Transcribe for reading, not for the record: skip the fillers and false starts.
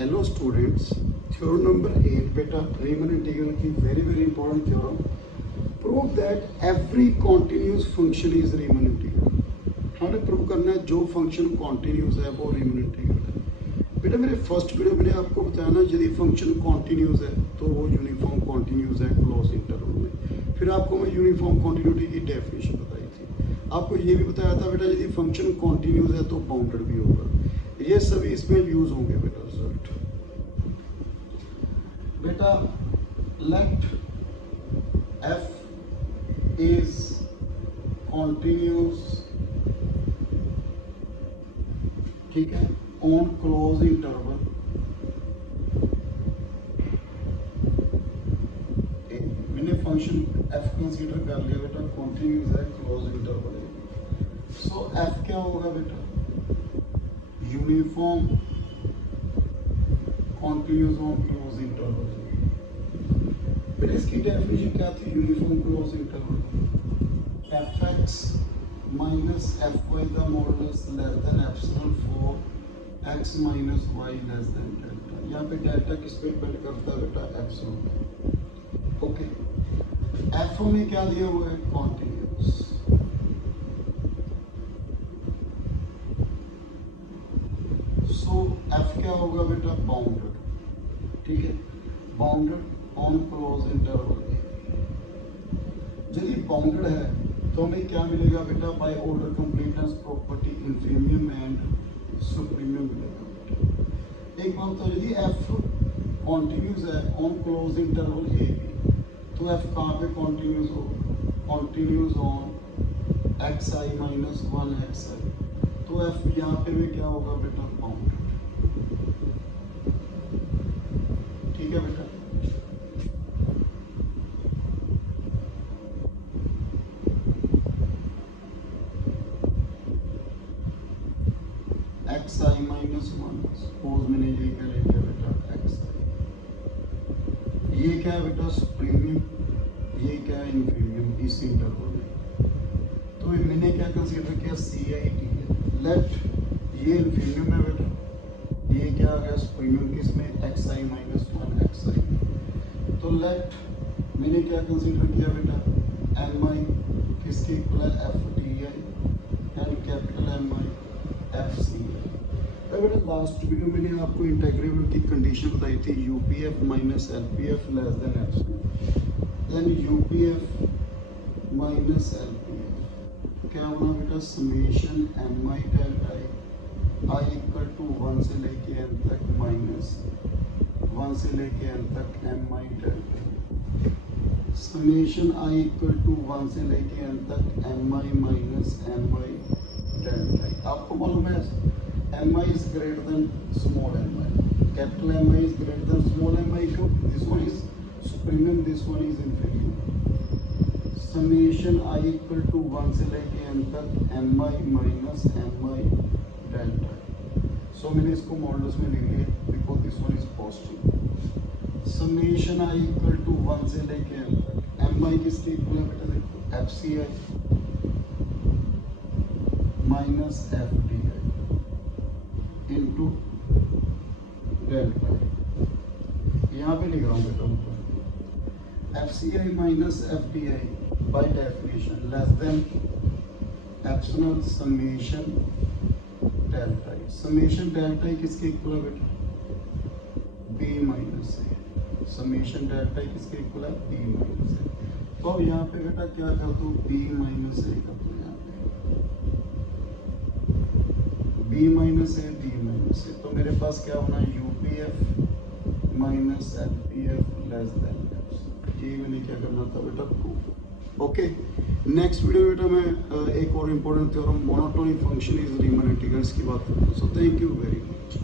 Hello students, theorem number 8 बेटा Riemann integral की very important theorem. Prove that every continuous function is Riemann integral. हमने prove करना है जो फंक्शन कॉन्टिन्यूस है वो रीमन इंटीग्रल है। बेटा मेरे फर्स्ट वीडियो मैंने आपको बताया ना, यदि फंक्शन कॉन्टिन्यूस है तो वो यूनिफॉर्म कॉन्टिन्यूस है क्लोज इंटरवल में। फिर आपको मैं यूनिफॉर्म कॉन्टिन्यूटी की डेफिनेशन बताई थी। आपको ये भी बताया था बेटा यदि फंक्शन कॉन्टिन्यूस है तो बाउंडेड भी होगा। ये सभी इसमें यूज होंगे बेटा रिजल्ट। बेटा लेट f इज कॉन्टिन्यूस, ठीक है, ऑन क्लोज इंटरवल। मैंने फंक्शन f कंसीडर कर लिया बेटा, कॉन्टिन्यूस है क्लोज इंटरवल है। सो f क्या होगा बेटा, uniform continuous on close interval. फिर इसकी डेफिनेशन क्या थी uniform close interval, fx minus fy the modulus less than epsilon for x minus y less than delta। यहाँ पे डेल्टा किस पे डिपेंड करता है बेटा, एप्सिलॉन पे। ओके, एफ में क्या दिया हुआ है, कॉन्टिन्यूस। सो एफ क्या होगा बेटा, बाउंडेड, ठीक है, बाउंडेड ऑन क्लोज इंटरवल। यदि बाउंडेड है तो हमें क्या मिलेगा बेटा, by order completeness property infimum and supremum मिलेगा बेटा। एक बात तो यदि एफ कॉन्टिन्यूस है on close interval A B, तो एफ कहाँ पे कॉन्टिन्यूस होगा, continuous on X I minus one X I. तो एफ यहाँ पे भी क्या होगा बेटा, बाउंडेड, ठीक है बेटा। X I minus one, suppose मैंने ये क्या ले लिया बेटा, एक्स आई। ये क्या है बेटा, सुप्रीमियम, ये क्या है, इंफीरियम इस इंटरवल में। तो मैंने क्या कंसीडर किया, सी आई टी है। लेट ये इंफीरियम है बेटा, ये क्या आ गया, सुप्रीमियम किसमें, x I minus one X I. तो लेट मैंने क्या कंसीडर किया बेटा, एम आई किसके इक्वल है, F T I and capital M I F C. बेटा लास्ट वीडियो मैंने आपको इंटीग्रेबल की कंडीशन बताई थी, UPF minus LPF less than epsilon, then UPF minus LPF क्या होना बेटा, summation M I delta I equal to 1 से लेके एन तक माइनस 1 से लेके एन तक M I delta, summation I equal to 1 से लेके एन तक M I minus M I delta. आपको मालूम है mi is greater than small mi, capital Mi is greater than small mi, क्यों, this one is supremum, this one is inferior। summation I equal to 1 से लेके n तक mi minus mi delta। so मैंने इसको modulus में लिख लिया because this one is positive। summation I equal to 1 से लेके n तक mi किसके इक्वल है बेटा, देखो fci minus fdi into delta. यहाँ पे लिख रहा हूँ बेटा ऊपर, F C I minus F D I by definition less than epsilon summation delta I. Summation delta I किसके इक्वल है बेटा, B minus A. Summation delta I किसके इक्वल है, बी माइनस ए। तो अब यहाँ पे बेटा क्या कर दो, बी माइनस ए कर दो, यहाँ पे B minus A D minus A. तो मेरे पास क्या होना है, UPF minus LPF less than F. ये मैंने क्या करना था बेटा, प्रूफ। ओके, नेक्स्ट वीडियो बेटा मैं एक और important theorem monotonic function is Riemann integrals की बात करूँगा। So thank you very much.